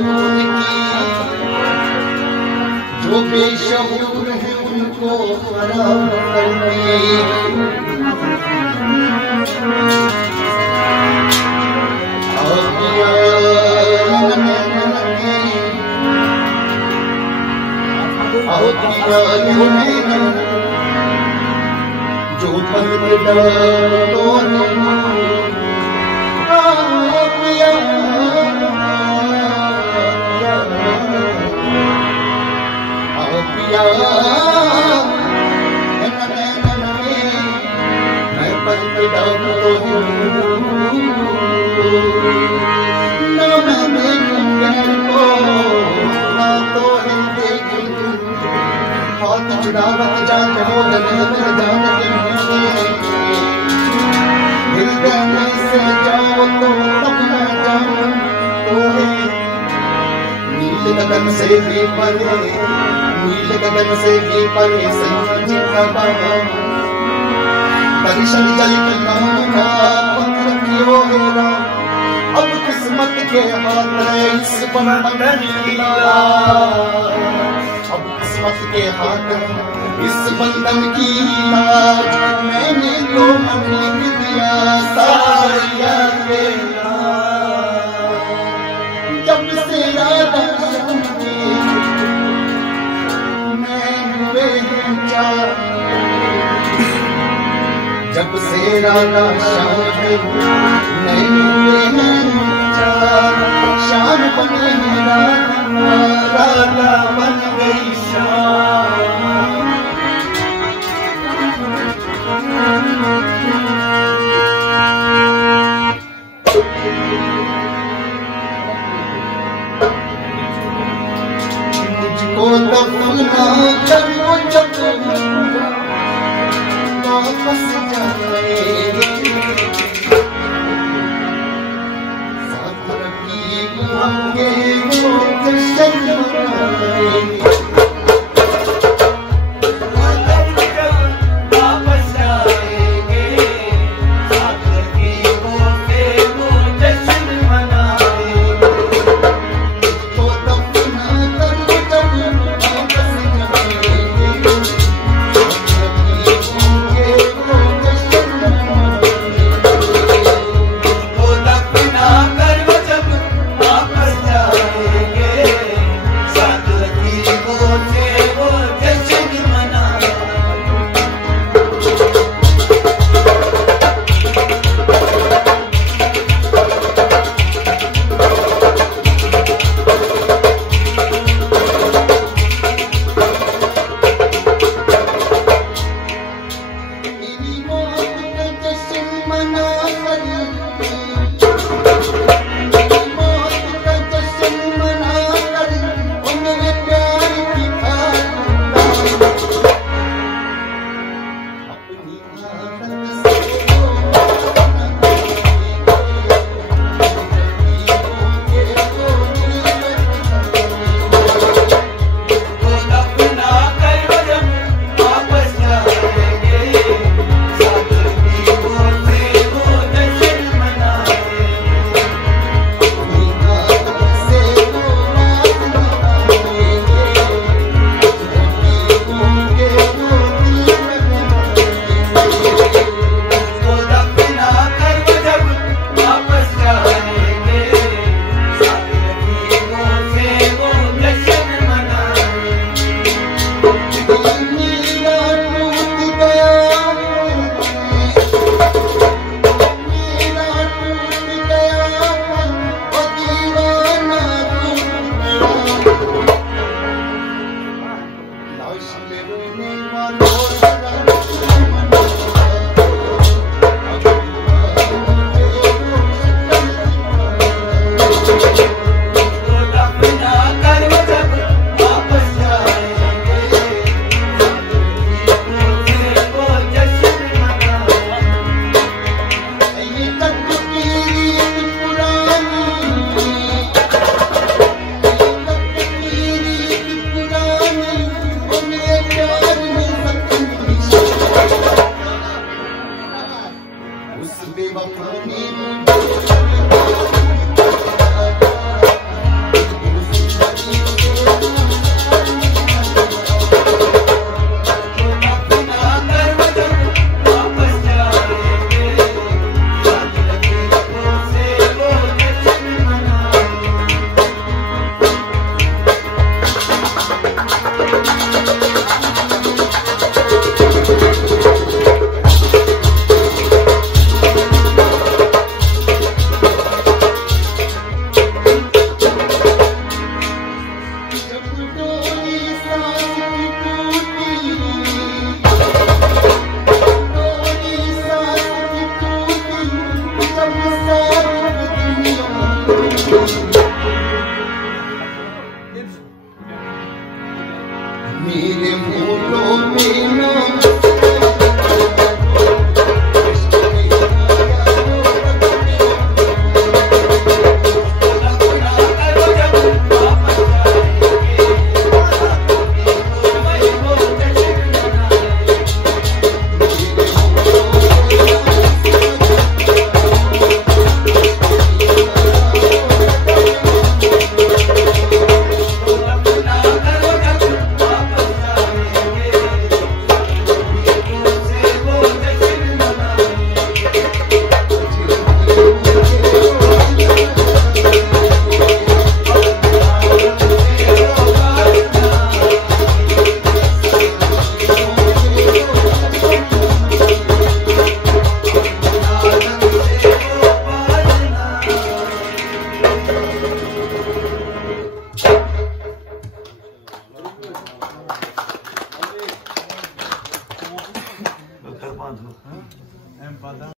मौजूद की, जो बेशऊर है उनको खराब करती। जो बंद चुनावत जाके हो दिल देने से जाओ तो तब न जाओ तो नील गगन से भी परे, नील गगन से भी परे संग का बना दर्शन जल की कामना पत्र कियो हेरा। अब किस्मत के हाथ है इस बंधन की लाज, अब किस्मत के हाथ इस बंधन की लाज। मैंने तो मन दिया सारिया के जब से याद मैं हुए जब से राधा शाम है नहीं हुए शाम बने राधा बन गई शाम। मुझको दफना करो जब वापस जाएंगे, साथ रखी होंगे वो जश्न मनाएंगे। Empatado.